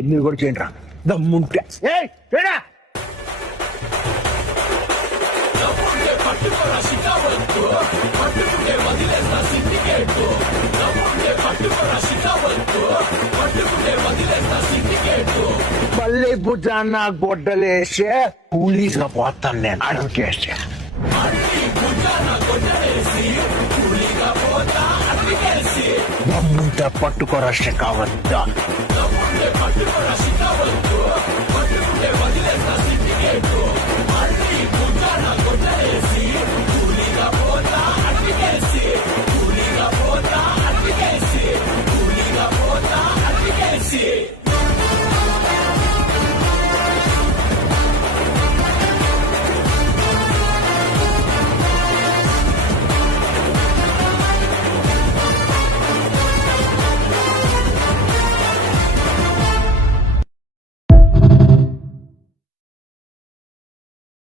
మీరు కూడా చేయండి రా దమ్ముంటే మళ్ళీ భుజాన్న గొడ్డలేసే కూలీస్గా పోతాను నేను అడుగుకేసే దమ్ముంటే పట్టుకోరా కావద్దా